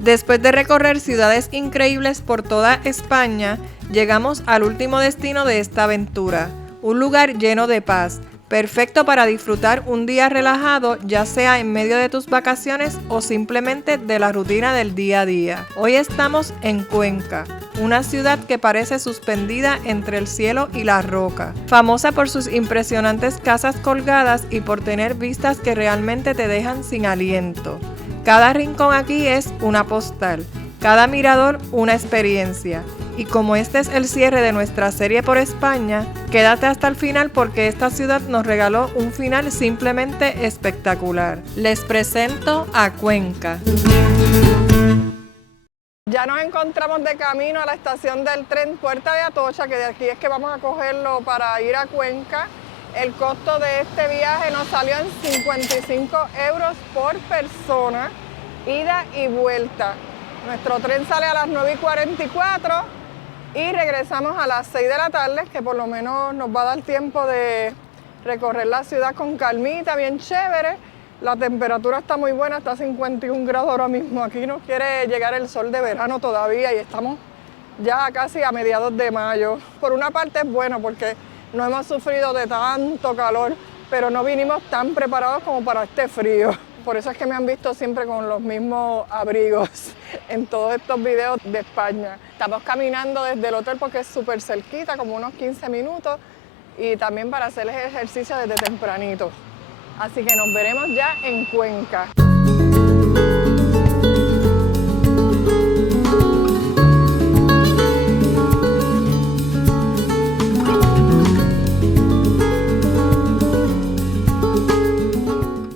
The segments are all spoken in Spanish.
Después de recorrer ciudades increíbles por toda España, llegamos al último destino de esta aventura, un lugar lleno de paz, perfecto para disfrutar un día relajado, ya sea en medio de tus vacaciones o simplemente de la rutina del día a día. Hoy estamos en Cuenca, una ciudad que parece suspendida entre el cielo y la roca, famosa por sus impresionantes casas colgadas y por tener vistas que realmente te dejan sin aliento. Cada rincón aquí es una postal, cada mirador una experiencia. Y como este es el cierre de nuestra serie por España, quédate hasta el final porque esta ciudad nos regaló un final simplemente espectacular. Les presento a Cuenca. Ya nos encontramos de camino a la estación del tren Puerta de Atocha, que de aquí es que vamos a cogerlo para ir a Cuenca. El costo de este viaje nos salió en 55 euros por persona, ida y vuelta. Nuestro tren sale a las 9:44 y regresamos a las 6 de la tarde, que por lo menos nos va a dar tiempo de recorrer la ciudad con calmita, bien chévere. La temperatura está muy buena, está a 51 grados ahora mismo. Aquí nos quiere llegar el sol de verano todavía y estamos ya casi a mediados de mayo. Por una parte es bueno porque no hemos sufrido de tanto calor, pero no vinimos tan preparados como para este frío. Por eso es que me han visto siempre con los mismos abrigos en todos estos videos de España. Estamos caminando desde el hotel porque es súper cerquita, como unos 15 minutos, y también para hacer el ejercicio desde tempranito. Así que nos veremos ya en Cuenca.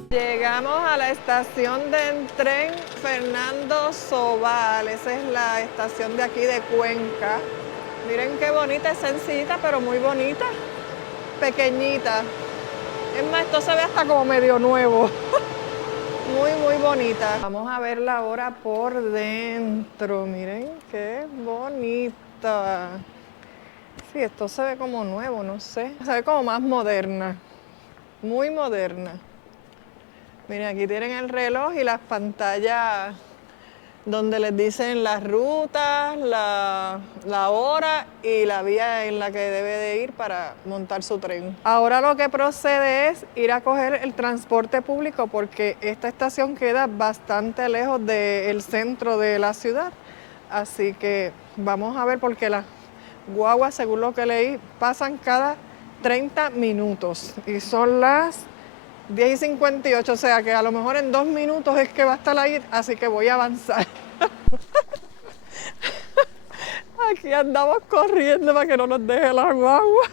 Llegamos a la estación del tren Fernando Sobal. Esa es la estación de aquí de Cuenca. Miren qué bonita, es sencillita pero muy bonita, pequeñita. Es más, esto se ve hasta como medio nuevo. Muy bonita. Vamos a verla ahora por dentro. Miren qué bonita. Sí, esto se ve como nuevo, no sé. Se ve como más moderna. Muy moderna. Miren, aquí tienen el reloj y las pantallas donde les dicen las rutas, la hora y la vía en la que debe de ir para montar su tren. Ahora lo que procede es ir a coger el transporte público porque esta estación queda bastante lejos del centro de la ciudad. Así que vamos a ver porque las guaguas, según lo que leí, pasan cada 30 minutos y son las 10:58, o sea que a lo mejor en 2 minutos es que va a estar ahí, así que voy a avanzar. Aquí andamos corriendo para que no nos deje la guagua.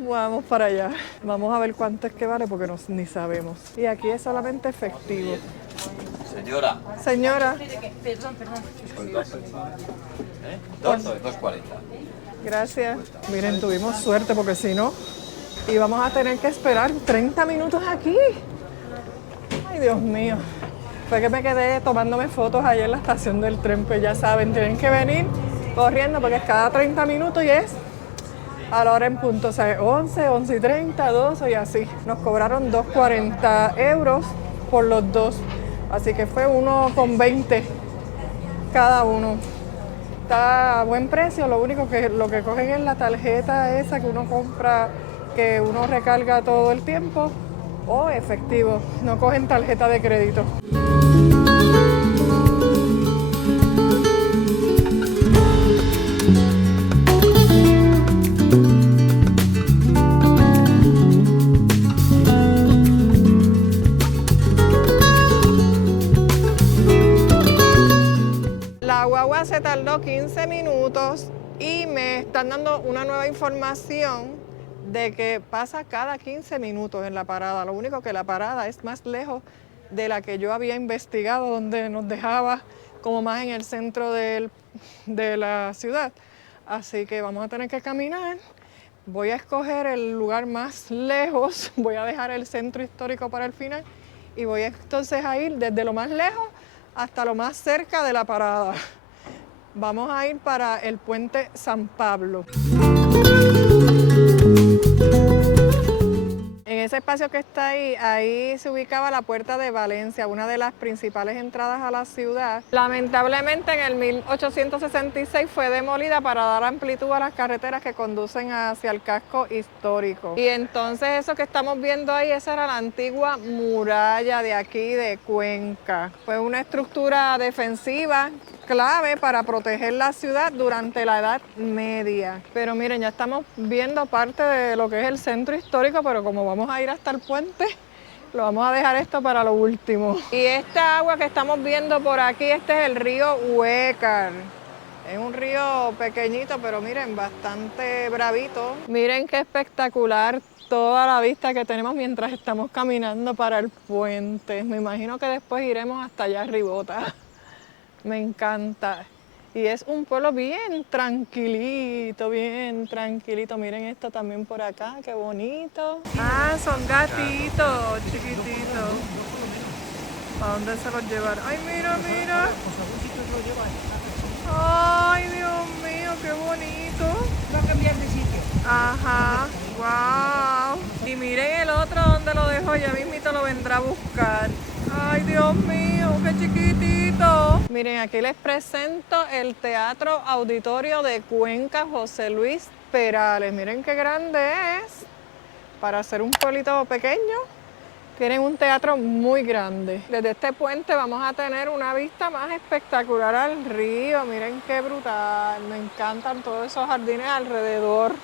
Vamos para allá. Vamos a ver cuánto es que vale porque ni sabemos. Y aquí es solamente efectivo. Señora. Señora. Perdón. 2.40. Gracias. Miren, tuvimos suerte porque si no, íbamos a tener que esperar 30 minutos aquí. Ay, Dios mío. Fue que me quedé tomándome fotos allá en la estación del tren, pues ya saben, tienen que venir corriendo porque es cada 30 minutos y es a la hora en punto, o sea, 11, 11:30, 12 y así. Nos cobraron 2.40 euros por los dos, así que fue 1,20 cada uno. Está a buen precio, lo único que lo que cogen es la tarjeta esa que uno compra, que uno recarga todo el tiempo, o efectivo, no cogen tarjeta de crédito. La guagua se tardó 15 minutos y me están dando una nueva información de que pasa cada 15 minutos en la parada. Lo único que la parada es más lejos de la que yo había investigado, donde nos dejaba como más en el centro de la ciudad. Así que vamos a tener que caminar. Voy a escoger el lugar más lejos, voy a dejar el centro histórico para el final y voy entonces a ir desde lo más lejos hasta lo más cerca de la parada. Vamos a ir para el puente San Pablo. En ese espacio que está ahí, ahí se ubicaba la Puerta de Valencia, una de las principales entradas a la ciudad. Lamentablemente en el 1866 fue demolida para dar amplitud a las carreteras que conducen hacia el casco histórico. Y entonces eso que estamos viendo ahí, esa era la antigua muralla de aquí de Cuenca. Fue una estructura defensiva clave para proteger la ciudad durante la Edad Media. Pero miren, ya estamos viendo parte de lo que es el centro histórico, pero como vamos a ir hasta el puente, lo vamos a dejar esto para lo último. Y esta agua que estamos viendo por aquí, este es el río Huécar. Es un río pequeñito, pero miren, bastante bravito. Miren qué espectacular toda la vista que tenemos mientras estamos caminando para el puente. Me imagino que después iremos hasta allá arribota. Me encanta. Y es un pueblo bien tranquilito, bien tranquilito. Miren esto también por acá, qué bonito. Ah, son gatitos chiquititos. ¿A dónde se los llevarán? Ay, mira, mira. Ay, Dios mío, qué bonito. Va a cambiar de sitio. Ajá, wow. Y miren el otro donde lo dejó, ya mismito lo vendrá a buscar. Ay, Dios mío, qué chiquitito. Miren, aquí les presento el Teatro Auditorio de Cuenca José Luis Perales. Miren qué grande es. Para ser un pueblito pequeño, tienen un teatro muy grande. Desde este puente vamos a tener una vista más espectacular al río. Miren qué brutal. Me encantan todos esos jardines alrededor.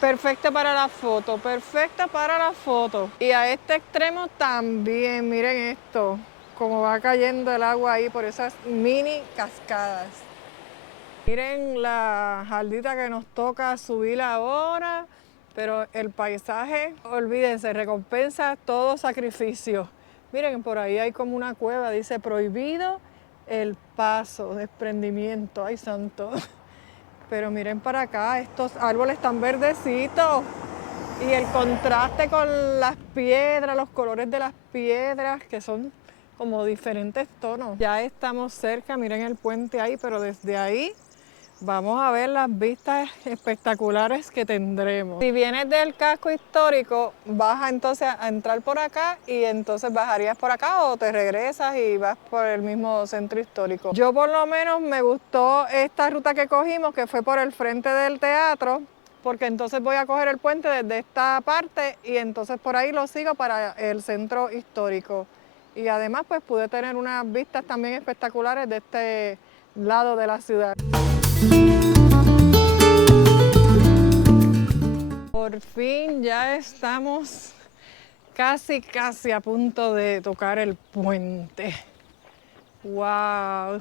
Perfecta para la foto, perfecta para la foto. Y a este extremo también, miren esto, cómo va cayendo el agua ahí por esas mini cascadas. Miren la jardita que nos toca subir ahora, pero el paisaje, olvídense, recompensa todo sacrificio. Miren, por ahí hay como una cueva, dice prohibido el paso, desprendimiento, ay santo. Pero miren para acá, estos árboles tan verdecitos y el contraste con las piedras, los colores de las piedras que son como diferentes tonos. Ya estamos cerca, miren el puente ahí, pero desde ahí vamos a ver las vistas espectaculares que tendremos. Si vienes del casco histórico, vas entonces a entrar por acá y entonces bajarías por acá o te regresas y vas por el mismo centro histórico. Yo por lo menos me gustó esta ruta que cogimos, que fue por el frente del teatro, porque entonces voy a coger el puente desde esta parte y entonces por ahí lo sigo para el centro histórico. Y además pues pude tener unas vistas también espectaculares de este lado de la ciudad. Por fin ya estamos casi a punto de tocar el puente. ¡Wow!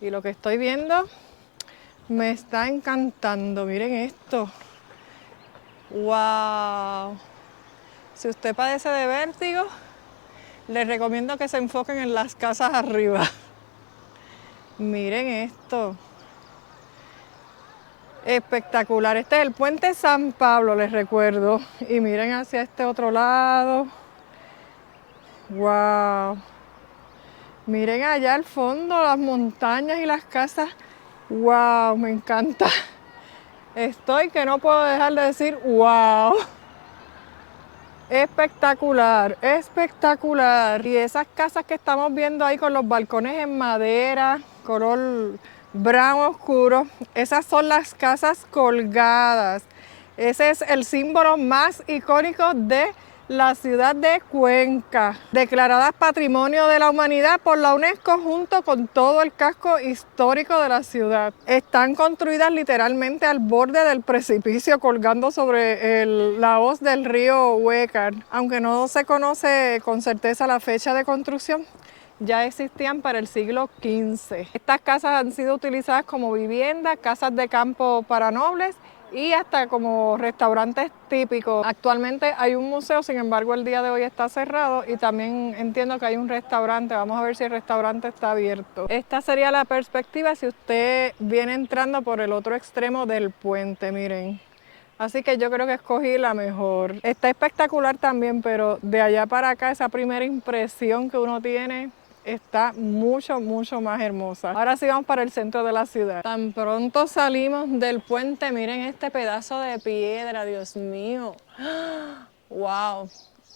Y lo que estoy viendo me está encantando. Miren esto. ¡Wow! Si usted padece de vértigo, les recomiendo que se enfoquen en las casas arriba. Miren esto. Espectacular. Este es el puente San Pablo, les recuerdo. Y miren hacia este otro lado. ¡Wow! Miren allá al fondo las montañas y las casas. ¡Wow! Me encanta. Estoy que no puedo dejar de decir ¡wow! Espectacular, espectacular. Y esas casas que estamos viendo ahí con los balcones en madera, color brown oscuro, esas son las casas colgadas. Ese es el símbolo más icónico de la ciudad de Cuenca, declaradas Patrimonio de la Humanidad por la UNESCO junto con todo el casco histórico de la ciudad. Están construidas literalmente al borde del precipicio, colgando sobre la hoz del río Huécar. Aunque no se conoce con certeza la fecha de construcción, ya existían para el siglo XV. Estas casas han sido utilizadas como viviendas, casas de campo para nobles y hasta como restaurantes típicos. Actualmente hay un museo, sin embargo el día de hoy está cerrado y también entiendo que hay un restaurante. Vamos a ver si el restaurante está abierto. Esta sería la perspectiva si usted viene entrando por el otro extremo del puente, miren. Así que yo creo que escogí la mejor. Está espectacular también, pero de allá para acá esa primera impresión que uno tiene está mucho más hermosa. Ahora sí vamos para el centro de la ciudad. Tan pronto salimos del puente, miren este pedazo de piedra, Dios mío. Wow,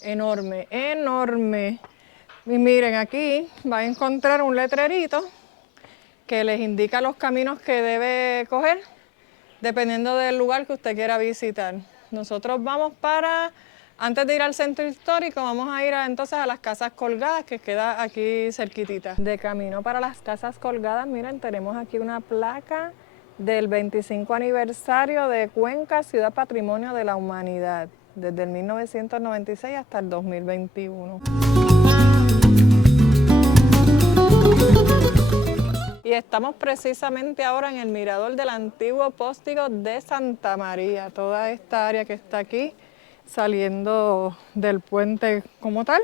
enorme, enorme. Y miren, aquí va a encontrar un letrerito que les indica los caminos que debe coger dependiendo del lugar que usted quiera visitar. Nosotros vamos antes de ir al centro histórico, vamos a ir entonces a las Casas Colgadas, que queda aquí cerquitita. De camino para las Casas Colgadas, miren, tenemos aquí una placa del 25 aniversario de Cuenca, Ciudad Patrimonio de la Humanidad, desde el 1996 hasta el 2021. Y estamos precisamente ahora en el mirador del antiguo póstigo de Santa María. Toda esta área que está aquí, saliendo del puente como tal,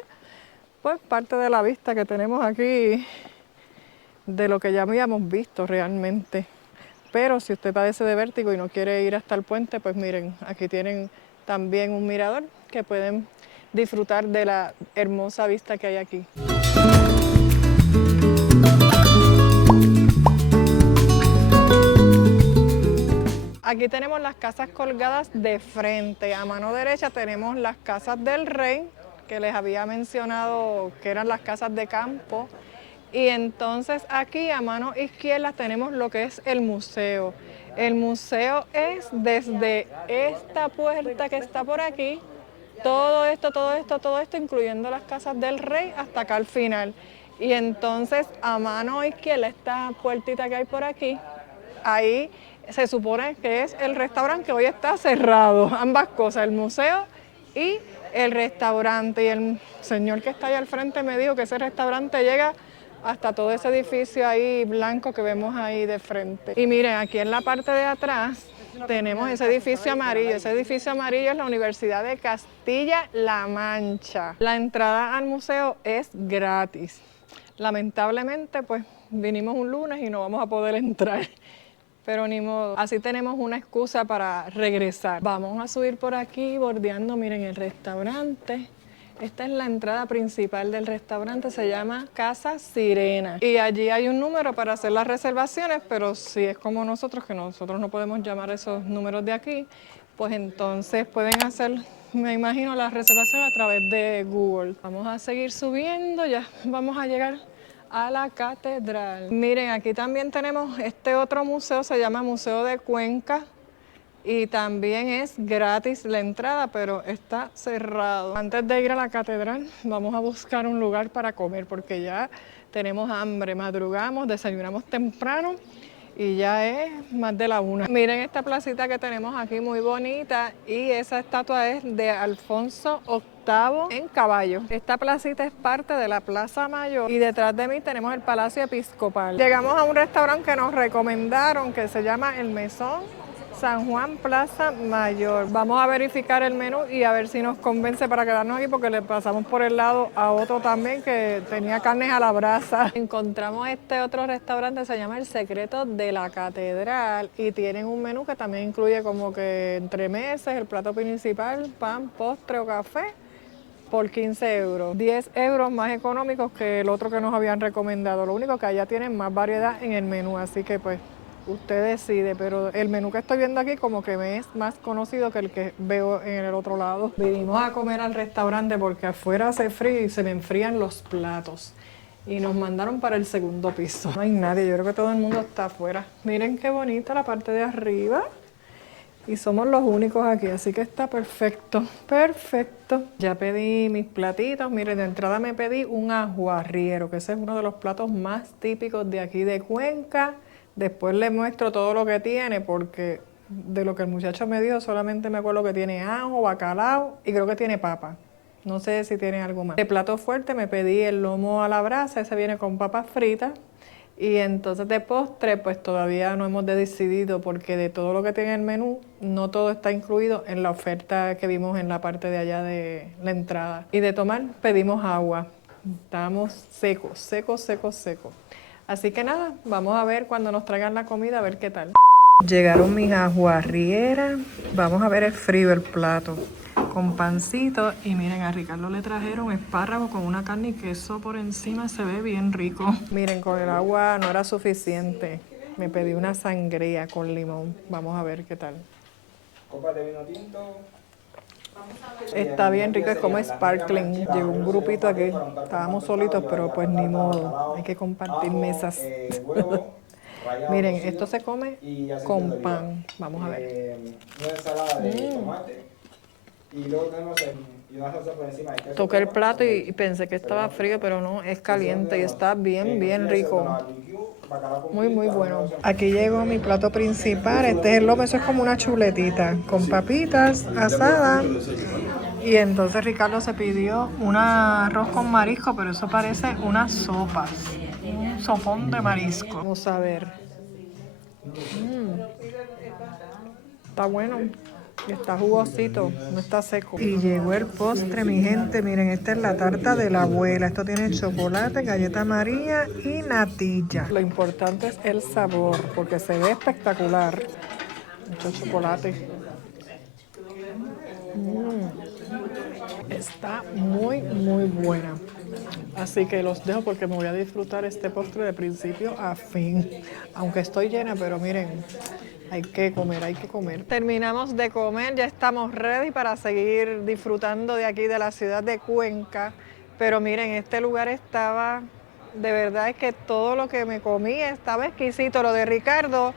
pues parte de la vista que tenemos aquí de lo que ya habíamos visto realmente. Pero si usted padece de vértigo y no quiere ir hasta el puente, pues miren, aquí tienen también un mirador que pueden disfrutar de la hermosa vista que hay aquí. Aquí tenemos las Casas Colgadas de frente. A mano derecha tenemos las Casas del Rey, que les había mencionado que eran las casas de campo. Y entonces aquí a mano izquierda tenemos lo que es el museo. El museo es desde esta puerta que está por aquí, todo esto, incluyendo las Casas del Rey, hasta acá al final. Y entonces a mano izquierda, esta puertita que hay por aquí, ahí se supone que es el restaurante que hoy está cerrado. Ambas cosas, el museo y el restaurante. Y el señor que está ahí al frente me dijo que ese restaurante llega hasta todo ese edificio ahí blanco que vemos ahí de frente. Y miren, aquí en la parte de atrás tenemos ese edificio amarillo. Ese edificio amarillo es la Universidad de Castilla-La Mancha. La entrada al museo es gratis. Lamentablemente, pues vinimos un lunes y no vamos a poder entrar. Pero ni modo, así tenemos una excusa para regresar. Vamos a subir por aquí bordeando, miren, el restaurante. Esta es la entrada principal del restaurante, se llama Casa Sirena. Y allí hay un número para hacer las reservaciones, pero si es como nosotros, que nosotros no podemos llamar esos números de aquí, pues entonces pueden hacer, me imagino, las reservaciones a través de Google. Vamos a seguir subiendo, ya vamos a llegar a la catedral. Miren, aquí también tenemos este otro museo, se llama Museo de Cuenca, y también es gratis la entrada, pero está cerrado. Antes de ir a la catedral, vamos a buscar un lugar para comer, porque ya tenemos hambre. Madrugamos, desayunamos temprano y ya es más de la 1. Miren esta placita que tenemos aquí, muy bonita, y esa estatua es de Alfonso VIII en caballo. Esta placita es parte de la Plaza Mayor y detrás de mí tenemos el Palacio Episcopal. Llegamos a un restaurante que nos recomendaron que se llama El Mesón San Juan Plaza Mayor. Vamos a verificar el menú y a ver si nos convence para quedarnos aquí, porque le pasamos por el lado a otro también que tenía carnes a la brasa. Encontramos este otro restaurante, se llama El Secreto de la Catedral, y tienen un menú que también incluye como que entremeses, el plato principal, pan, postre o café, por 15 euros. 10 euros más económicos que el otro que nos habían recomendado. Lo único que allá tienen más variedad en el menú, así que pues usted decide, pero el menú que estoy viendo aquí como que me es más conocido que el que veo en el otro lado. Vinimos a comer al restaurante porque afuera hace frío y se me enfrían los platos. Y nos mandaron para el segundo piso. No hay nadie, yo creo que todo el mundo está afuera. Miren qué bonita la parte de arriba. Y somos los únicos aquí, así que está perfecto, perfecto. Ya pedí mis platitos. Miren, de entrada me pedí un ajuarriero, que ese es uno de los platos más típicos de aquí de Cuenca. Después les muestro todo lo que tiene, porque de lo que el muchacho me dio solamente me acuerdo que tiene ajo, bacalao y creo que tiene papa. No sé si tiene algo más. De plato fuerte me pedí el lomo a la brasa, ese viene con papas fritas. Y entonces de postre, pues todavía no hemos decidido, porque de todo lo que tiene el menú, no todo está incluido en la oferta que vimos en la parte de allá de la entrada. Y de tomar pedimos agua. Estamos secos. Así que nada, vamos a ver cuando nos traigan la comida, a ver qué tal. Llegaron mis ajuarrieras. Vamos a ver el frío, el plato. Con pancito. Y miren, a Ricardo le trajeron espárragos con una carne y queso por encima. Se ve bien rico. Miren, con el agua no era suficiente. Me pedí una sangría con limón. Vamos a ver qué tal. Copa de vino tinto. Está bien rico, es como sparkling. Llegó un grupito aquí, estábamos solitos, pero pues ni modo, hay que compartir mesas. Miren, esto se come con pan. Vamos a ver. Una ensalada de tomate y luego tenemos una salsa por encima de queso. Toqué el plato y pensé que estaba frío, pero no, es caliente y está bien, bien rico. Muy, muy bueno. Aquí llegó mi plato principal. Este es el lomo, eso es como una chuletita con papitas asadas. Y entonces Ricardo se pidió un arroz con marisco, pero eso parece una sopa. Un sopón de marisco. Vamos a ver. Está bueno. Y está jugosito, no está seco. Y llegó el postre, mi gente. Miren, esta es la tarta de la abuela. Esto tiene chocolate, galleta María y natilla. Lo importante es el sabor, porque se ve espectacular. Mucho chocolate. Está muy, muy buena. Así que los dejo porque me voy a disfrutar este postre de principio a fin. Aunque estoy llena, pero miren, hay que comer, hay que comer. Terminamos de comer, ya estamos ready para seguir disfrutando de aquí de la ciudad de Cuenca. Pero miren, este lugar estaba, de verdad es que todo lo que me comí estaba exquisito. Lo de Ricardo,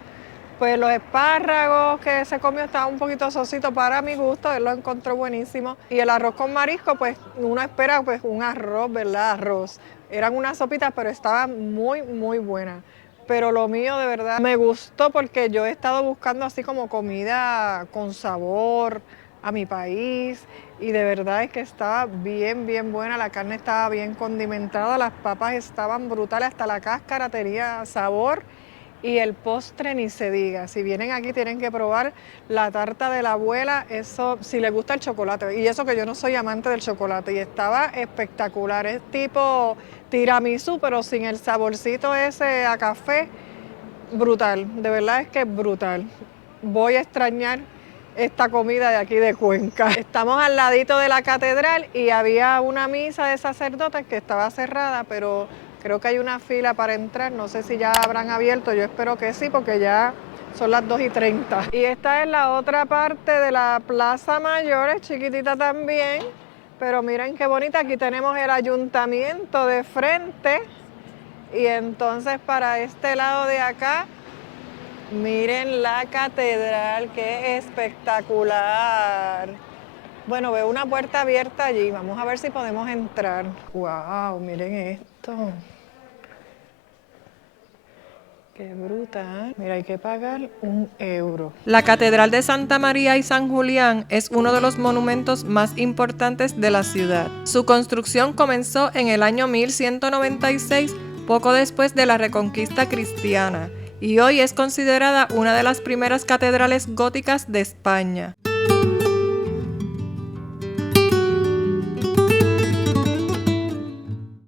pues los espárragos que se comió estaban un poquito sositos para mi gusto, él lo encontró buenísimo. Y el arroz con marisco, pues uno espera pues un arroz, ¿verdad? Arroz. Eran unas sopitas, pero estaba muy, muy buena. Pero lo mío de verdad me gustó porque yo he estado buscando así como comida con sabor a mi país y de verdad es que estaba bien, bien buena, la carne estaba bien condimentada, las papas estaban brutales, hasta la cáscara tenía sabor y el postre ni se diga. Si vienen aquí tienen que probar la tarta de la abuela, eso si les gusta el chocolate, y eso que yo no soy amante del chocolate, y estaba espectacular, es tipo tiramisú, pero sin el saborcito ese a café, brutal, de verdad es que es brutal. Voy a extrañar esta comida de aquí de Cuenca. Estamos al ladito de la catedral y había una misa de sacerdotes que estaba cerrada, pero creo que hay una fila para entrar, no sé si ya habrán abierto, yo espero que sí, porque ya son las 2:30. Y esta es la otra parte de la Plaza Mayor, es chiquitita también, pero miren qué bonita, aquí tenemos el ayuntamiento de frente, y entonces para este lado de acá, miren la catedral, qué espectacular. Bueno, veo una puerta abierta allí, vamos a ver si podemos entrar. ¡Wow! Miren esto. ¡Qué brutal! Mira, hay que pagar €1. La Catedral de Santa María y San Julián es uno de los monumentos más importantes de la ciudad. Su construcción comenzó en el año 1196, poco después de la Reconquista cristiana, y hoy es considerada una de las primeras catedrales góticas de España.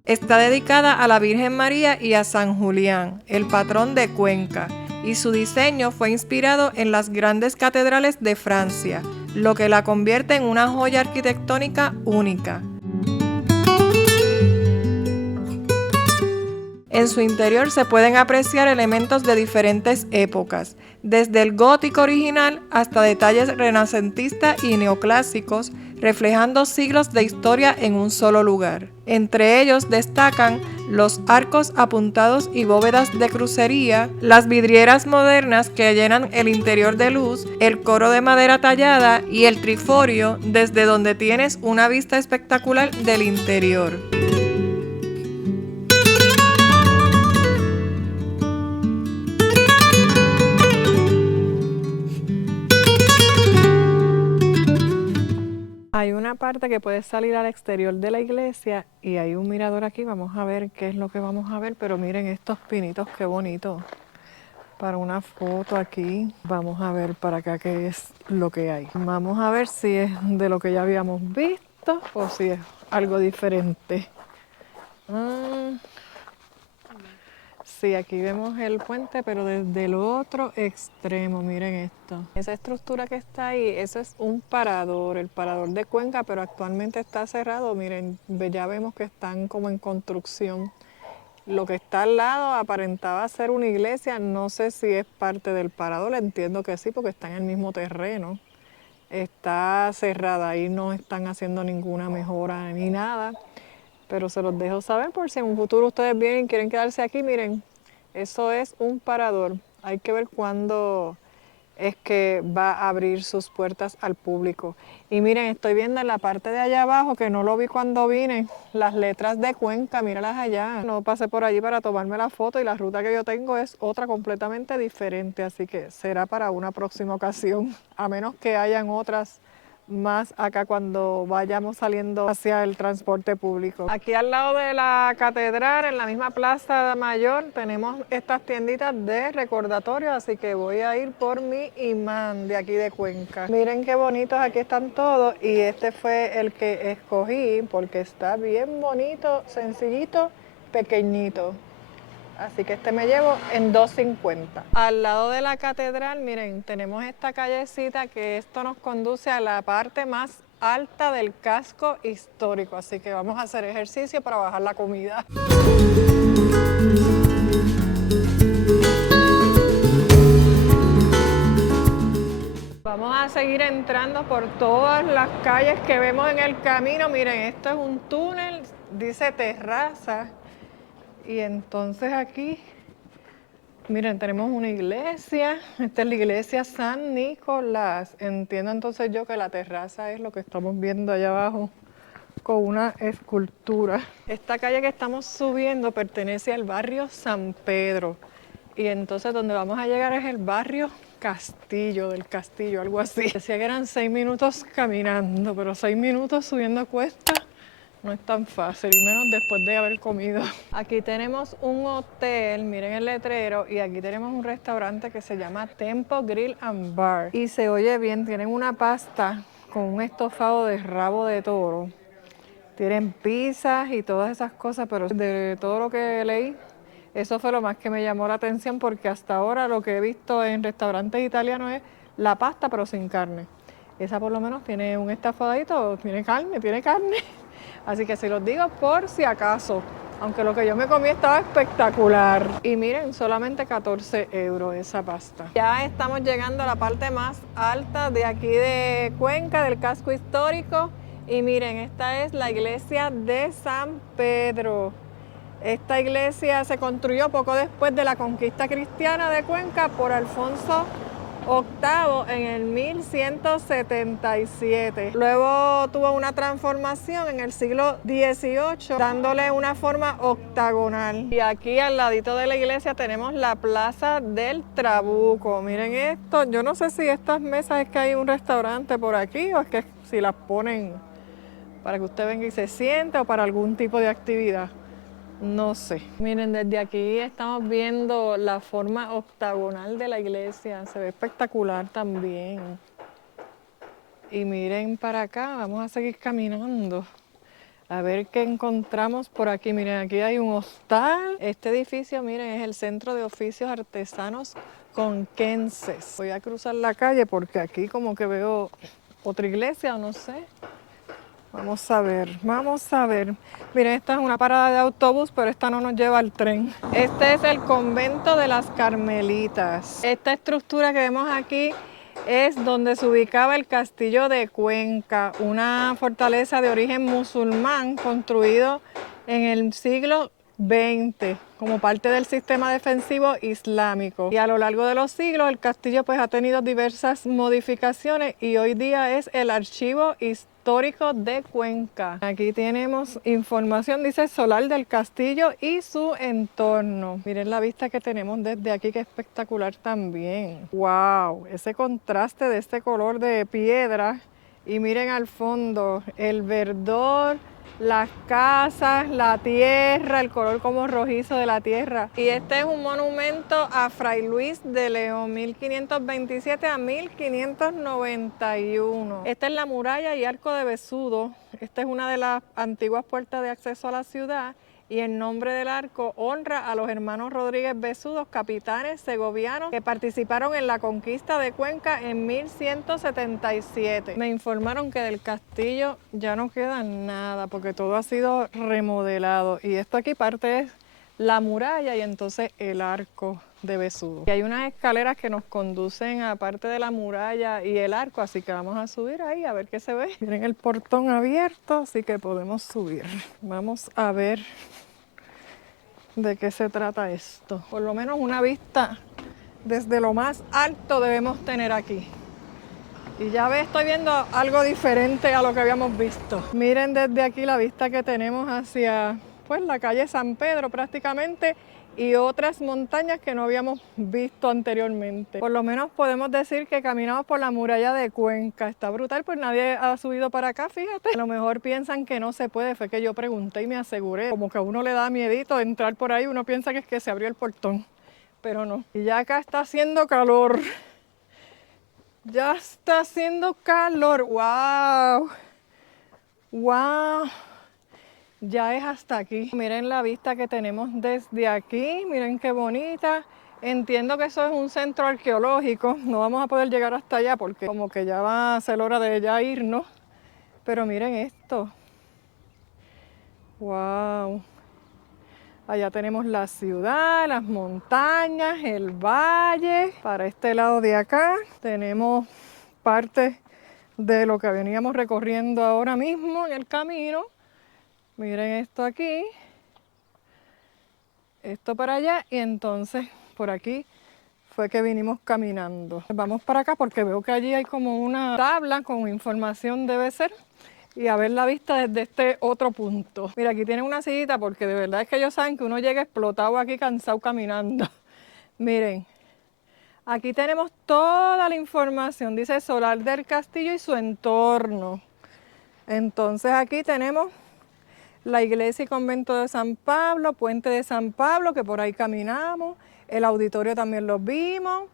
Está dedicada a la Virgen María y a San Julián, el patrón de Cuenca, y su diseño fue inspirado en las grandes catedrales de Francia, lo que la convierte en una joya arquitectónica única. En su interior se pueden apreciar elementos de diferentes épocas, desde el gótico original hasta detalles renacentistas y neoclásicos, reflejando siglos de historia en un solo lugar. Entre ellos destacan los arcos apuntados y bóvedas de crucería, las vidrieras modernas que llenan el interior de luz, el coro de madera tallada y el triforio, desde donde tienes una vista espectacular del interior. Hay una parte que puedes salir al exterior de la iglesia y hay un mirador aquí, vamos a ver qué es lo que vamos a ver, pero miren estos pinitos, qué bonitos. Para una foto aquí, vamos a ver para acá qué es lo que hay. Vamos a ver si es de lo que ya habíamos visto o si es algo diferente. Sí, aquí vemos el puente, pero desde el otro extremo, miren esto. Esa estructura que está ahí, eso es un parador, el parador de Cuenca, pero actualmente está cerrado. Miren, ya vemos que están como en construcción. Lo que está al lado aparentaba ser una iglesia, no sé si es parte del parador, entiendo que sí, porque está en el mismo terreno. está cerrada y no están haciendo ninguna mejora ni nada. Pero se los dejo saber por si en un futuro ustedes vienen y quieren quedarse aquí. Miren, eso es un parador. Hay que ver cuándo es que va a abrir sus puertas al público. Y miren, estoy viendo en la parte de allá abajo, que no lo vi cuando vine, las letras de Cuenca, míralas allá. No pasé por allí para tomarme la foto y la ruta que yo tengo es otra completamente diferente, así que será para una próxima ocasión, a menos que hayan otras más acá cuando vayamos saliendo hacia el transporte público. Aquí al lado de la catedral, en la misma plaza mayor, tenemos estas tienditas de recordatorio, así que voy a ir por mi imán de aquí de Cuenca. Miren qué bonitos aquí están todos y este fue el que escogí porque está bien bonito, sencillito, pequeñito. Así que este me llevo en $2.50. Al lado de la catedral, miren, tenemos esta callecita que esto nos conduce a la parte más alta del casco histórico. Así que vamos a hacer ejercicio para bajar la comida. Vamos a seguir entrando por todas las calles que vemos en el camino. Miren, esto es un túnel, dice terraza. Y entonces aquí, miren, tenemos una iglesia. Esta es la iglesia San Nicolás. Entiendo entonces yo que la terraza es lo que estamos viendo allá abajo con una escultura. Esta calle que estamos subiendo pertenece al barrio San Pedro. Y entonces donde vamos a llegar es el barrio Castillo, del Castillo, algo así. Decía que eran 6 minutos caminando, pero 6 minutos subiendo cuesta no es tan fácil, y menos después de haber comido. Aquí tenemos un hotel, miren el letrero, y aquí tenemos un restaurante que se llama Tempo Grill and Bar. Y se oye bien, tienen una pasta con un estofado de rabo de toro. Tienen pizzas y todas esas cosas, pero de todo lo que leí, eso fue lo más que me llamó la atención porque hasta ahora lo que he visto en restaurantes italianos es la pasta pero sin carne. Esa por lo menos tiene un estofadito, tiene carne. Así que se los digo por si acaso, aunque lo que yo me comí estaba espectacular. Y miren, solamente 14 € esa pasta. Ya estamos llegando a la parte más alta de aquí de Cuenca, del casco histórico. Y miren, esta es la iglesia de San Pedro. Esta iglesia se construyó poco después de la conquista cristiana de Cuenca por Alfonso VIII en el 1177. Luego tuvo una transformación en el siglo XVIII, dándole una forma octagonal. Y aquí al ladito de la iglesia tenemos la Plaza del Trabuco. Miren esto, yo no sé si estas mesas es que hay un restaurante por aquí o es que si las ponen para que usted venga y se siente o para algún tipo de actividad. No sé. Miren, desde aquí estamos viendo la forma octagonal de la iglesia. Se ve espectacular también. Y miren para acá, vamos a seguir caminando. A ver qué encontramos por aquí. Miren, aquí hay un hostal. Este edificio, miren, es el Centro de Oficios Artesanos Conquenses. Voy a cruzar la calle porque aquí como que veo otra iglesia o no sé. Vamos a ver. Miren, esta es una parada de autobús, pero esta no nos lleva al tren. Este es el convento de las Carmelitas. Esta estructura que vemos aquí es donde se ubicaba el castillo de Cuenca, una fortaleza de origen musulmán construido en el siglo XX como parte del sistema defensivo islámico. Y a lo largo de los siglos el castillo pues ha tenido diversas modificaciones y hoy día es el archivo histórico de Cuenca. Aquí tenemos información, dice solar del castillo y su entorno. Miren la vista que tenemos desde aquí, que espectacular también. ¡Wow! Ese contraste de este color de piedra y miren al fondo el verdor, las casas, la tierra, el color como rojizo de la tierra. Y este es un monumento a Fray Luis de León, 1527 a 1591. Esta es la muralla y arco de Vesudo. Esta es una de las antiguas puertas de acceso a la ciudad. Y el nombre del arco honra a los hermanos Rodríguez Vesudo, capitanes segovianos que participaron en la conquista de Cuenca en 1177. Me informaron que del castillo ya no queda nada porque todo ha sido remodelado. Y esto aquí parte es la muralla y entonces el arco de Vesubio. Y hay unas escaleras que nos conducen a parte de la muralla y el arco, así que vamos a subir ahí a ver qué se ve. Miren el portón abierto, así que podemos subir. Vamos a ver de qué se trata esto. Por lo menos una vista desde lo más alto debemos tener aquí. Y ya estoy viendo algo diferente a lo que habíamos visto. Miren desde aquí la vista que tenemos hacia pues, la calle San Pedro prácticamente y otras montañas que no habíamos visto anteriormente. Por lo menos podemos decir que caminamos por la muralla de Cuenca. Está brutal, pues nadie ha subido para acá, fíjate. A lo mejor piensan que no se puede, fue que yo pregunté y me aseguré. Como que a uno le da miedito entrar por ahí, uno piensa que es que se abrió el portón, pero no. Y ya acá está haciendo calor. Ya está haciendo calor. ¡Wow! ¡Wow! Ya es hasta aquí. Miren la vista que tenemos desde aquí. Miren qué bonita. Entiendo que eso es un centro arqueológico. No vamos a poder llegar hasta allá porque como que ya va a ser hora de ya irnos. Pero miren esto. ¡Wow! Allá tenemos la ciudad, las montañas, el valle. Para este lado de acá tenemos parte de lo que veníamos recorriendo ahora mismo en el camino. Miren esto aquí, esto para allá y entonces por aquí fue que vinimos caminando. Vamos para acá porque veo que allí hay como una tabla con información debe ser. Y a ver la vista desde este otro punto. Mira, aquí tienen una sillita porque de verdad es que ellos saben que uno llega explotado aquí, cansado caminando. Miren, aquí tenemos toda la información. Dice Solar del Castillo y su entorno. Entonces aquí tenemos la iglesia y convento de San Pablo, puente de San Pablo, que por ahí caminamos. El auditorio también lo vimos.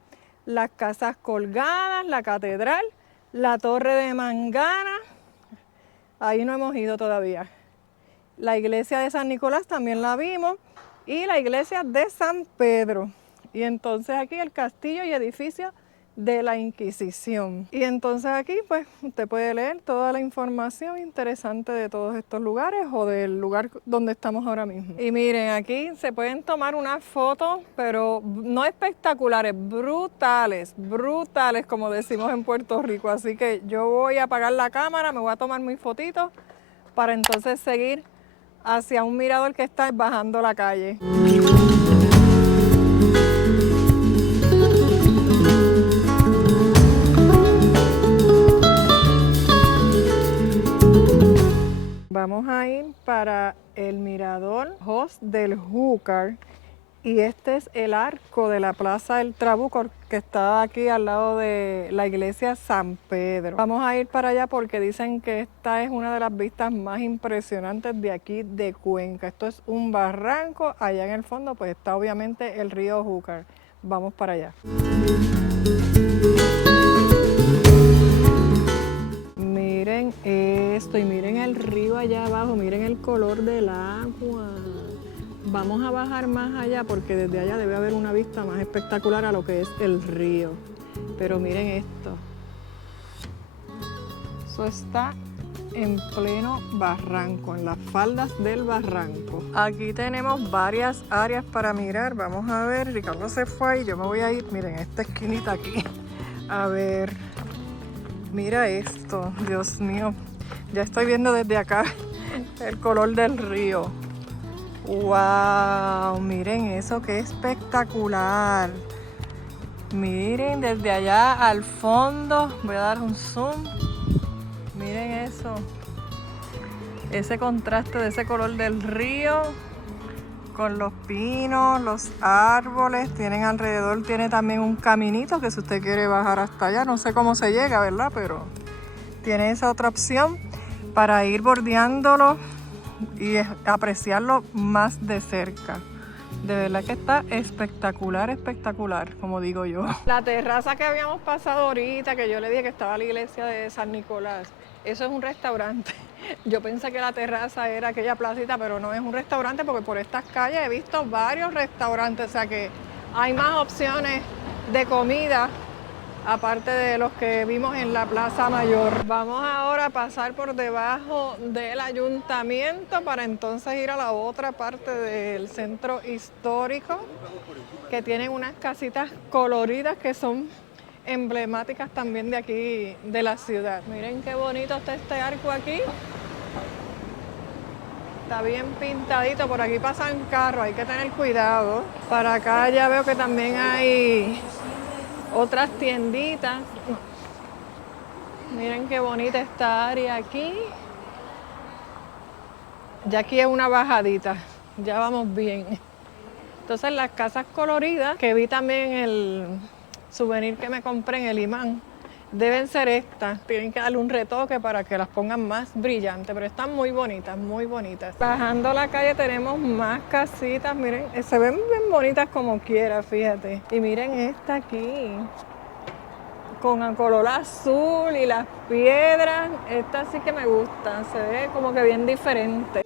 Las casas colgadas, la catedral, la torre de Mangana. Ahí no hemos ido todavía. La iglesia de San Nicolás también la vimos y la iglesia de San Pedro. Y entonces aquí el castillo y edificio de la Inquisición. Y entonces aquí pues usted puede leer toda la información interesante de todos estos lugares o del lugar donde estamos ahora mismo. Y miren, aquí se pueden tomar unas fotos, pero no espectaculares, brutales, brutales como decimos en Puerto Rico. Así que yo voy a apagar la cámara, me voy a tomar mis fotitos para entonces seguir hacia un mirador que está bajando la calle. Vamos a ir para el mirador Jos del Júcar y este es el arco de la Plaza del Trabuco que está aquí al lado de la iglesia San Pedro. Vamos a ir para allá porque dicen que esta es una de las vistas más impresionantes de aquí de Cuenca. Esto es un barranco, allá en el fondo pues está obviamente el río Júcar. Vamos para allá. Miren esto y miren el río allá abajo, miren el color del agua. Vamos a bajar más allá porque desde allá debe haber una vista más espectacular a lo que es el río. Pero miren esto. Eso está en pleno barranco, en las faldas del barranco. Aquí tenemos varias áreas para mirar. Vamos a ver, Ricardo se fue y yo me voy a ir, miren, esta esquinita aquí. A ver. Mira esto, Dios mío, ya estoy viendo desde acá el color del río. ¡Wow! Miren eso, qué espectacular. Miren desde allá al fondo, voy a dar un zoom. Miren eso, ese contraste de ese color del río con los pinos, los árboles, tienen alrededor, tiene también un caminito que si usted quiere bajar hasta allá, no sé cómo se llega, ¿verdad? Pero tiene esa otra opción para ir bordeándolo y apreciarlo más de cerca. De verdad que está espectacular, espectacular, como digo yo. La terraza que habíamos pasado ahorita, que yo le dije que estaba la iglesia de San Nicolás, eso es un restaurante. Yo pensé que la terraza era aquella placita, pero no es un restaurante porque por estas calles he visto varios restaurantes, o sea que hay más opciones de comida aparte de los que vimos en la Plaza Mayor. Vamos ahora a pasar por debajo del ayuntamiento para entonces ir a la otra parte del centro histórico, que tienen unas casitas coloridas que son emblemáticas también de aquí, de la ciudad. Miren qué bonito está este arco aquí. Está bien pintadito, por aquí pasan carros, hay que tener cuidado. Para acá ya veo que también hay otras tienditas. Miren qué bonita esta área aquí. Ya aquí es una bajadita, ya vamos bien. Entonces las casas coloridas, que vi también el souvenir que me compré en el imán, deben ser estas. Tienen que darle un retoque para que las pongan más brillantes, pero están muy bonitas, muy bonitas. Bajando la calle tenemos más casitas, miren, se ven bien bonitas como quiera, fíjate. Y miren esta aquí, con el color azul y las piedras. Esta sí que me gusta, se ve como que bien diferente.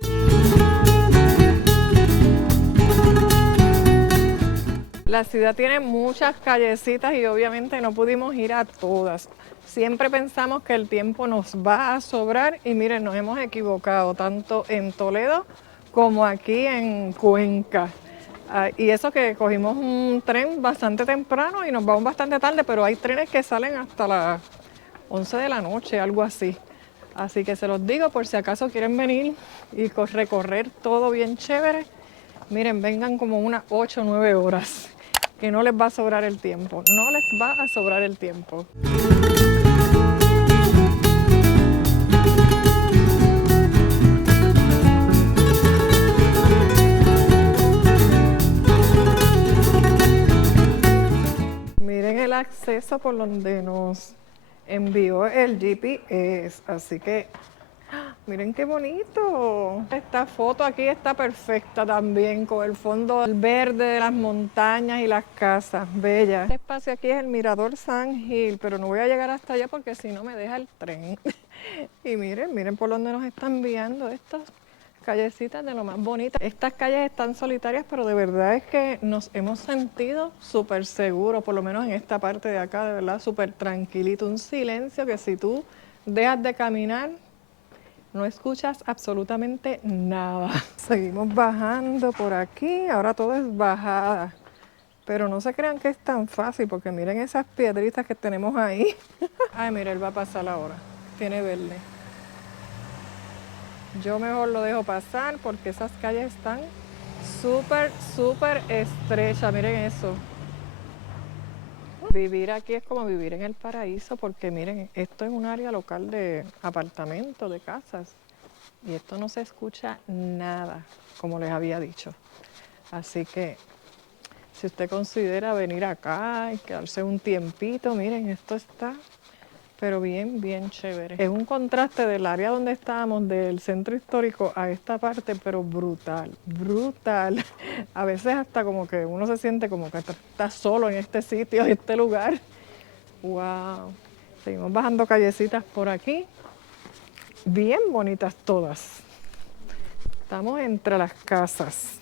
La ciudad tiene muchas callecitas y obviamente no pudimos ir a todas. Siempre pensamos que el tiempo nos va a sobrar y miren, nos hemos equivocado tanto en Toledo como aquí en Cuenca. Y eso que cogimos un tren bastante temprano y nos vamos bastante tarde, pero hay trenes que salen hasta las 11 de la noche, algo así. Así que se los digo por si acaso quieren venir y recorrer todo bien chévere. Miren, vengan como unas 8 o 9 horas, que no les va a sobrar el tiempo, no les va a sobrar el tiempo. Miren el acceso por donde nos envió el GPS, así que miren qué bonito. Esta foto aquí está perfecta también, con el fondo verde de las montañas y las casas, bella. Este espacio aquí es el Mirador San Gil, pero no voy a llegar hasta allá porque si no me deja el tren. Y miren por dónde nos están enviando estas callecitas de lo más bonitas. Estas calles están solitarias, pero de verdad es que nos hemos sentido súper seguros, por lo menos en esta parte de acá, de verdad, súper tranquilito. Un silencio que si tú dejas de caminar, no escuchas absolutamente nada. Seguimos bajando por aquí, ahora todo es bajada. Pero no se crean que es tan fácil, porque miren esas piedritas que tenemos ahí. Ay, mira, él va a pasar ahora. Tiene verde. Yo mejor lo dejo pasar porque esas calles están súper estrechas. Miren eso. Vivir aquí es como vivir en el paraíso, porque miren, esto es un área local de apartamentos, de casas, y esto no se escucha nada, como les había dicho. Así que si usted considera venir acá y quedarse un tiempito, miren, esto está pero bien chévere. Es un contraste del área donde estábamos, del centro histórico, a esta parte, pero brutal. A veces hasta como que uno se siente como que está solo en este sitio, en este lugar. ¡Wow! Seguimos bajando callecitas por aquí. Bien bonitas todas. Estamos entre las casas.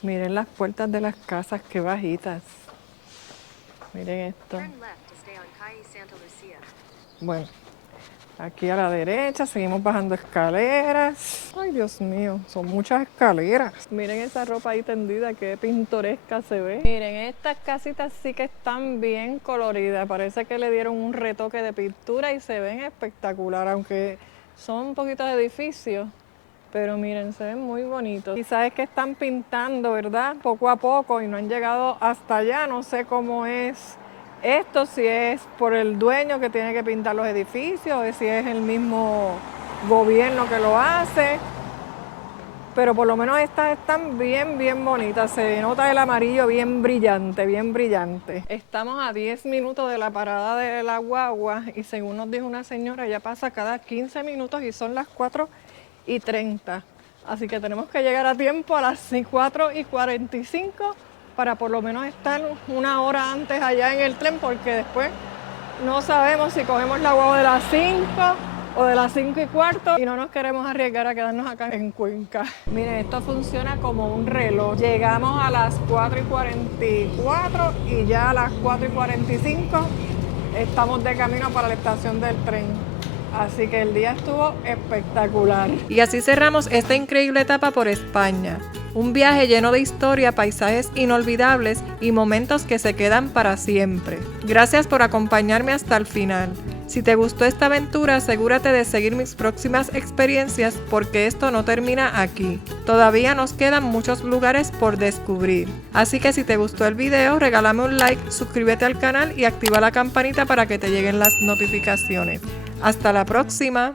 Miren las puertas de las casas, qué bajitas. Miren esto. Bueno, aquí a la derecha seguimos bajando escaleras. Ay, Dios mío, son muchas escaleras. Miren esa ropa ahí tendida, qué pintoresca se ve. Miren, estas casitas sí que están bien coloridas. Parece que le dieron un retoque de pintura y se ven espectacular, aunque son un poquito de edificios. Pero miren, se ven muy bonitos. Quizás es que están pintando, ¿verdad? Poco a poco y no han llegado hasta allá. No sé cómo es esto, si es por el dueño que tiene que pintar los edificios, o si es el mismo gobierno que lo hace. Pero por lo menos estas están bien bonitas. Se nota el amarillo bien brillante. Estamos a 10 minutos de la parada de la guagua y según nos dijo una señora, ella pasa cada 15 minutos y son las 4:30. Así que tenemos que llegar a tiempo a las 4:45 para por lo menos estar una hora antes allá en el tren, porque después no sabemos si cogemos la guagua de las 5 o de las 5:15 y no nos queremos arriesgar a quedarnos acá en Cuenca. Miren, esto funciona como un reloj. Llegamos a las 4:44 y ya a las 4:45 estamos de camino para la estación del tren. Así que el día estuvo espectacular. Y así cerramos esta increíble etapa por España. Un viaje lleno de historia, paisajes inolvidables y momentos que se quedan para siempre. Gracias por acompañarme hasta el final. Si te gustó esta aventura, asegúrate de seguir mis próximas experiencias porque esto no termina aquí. Todavía nos quedan muchos lugares por descubrir. Así que si te gustó el video, regálame un like, suscríbete al canal y activa la campanita para que te lleguen las notificaciones. ¡Hasta la próxima!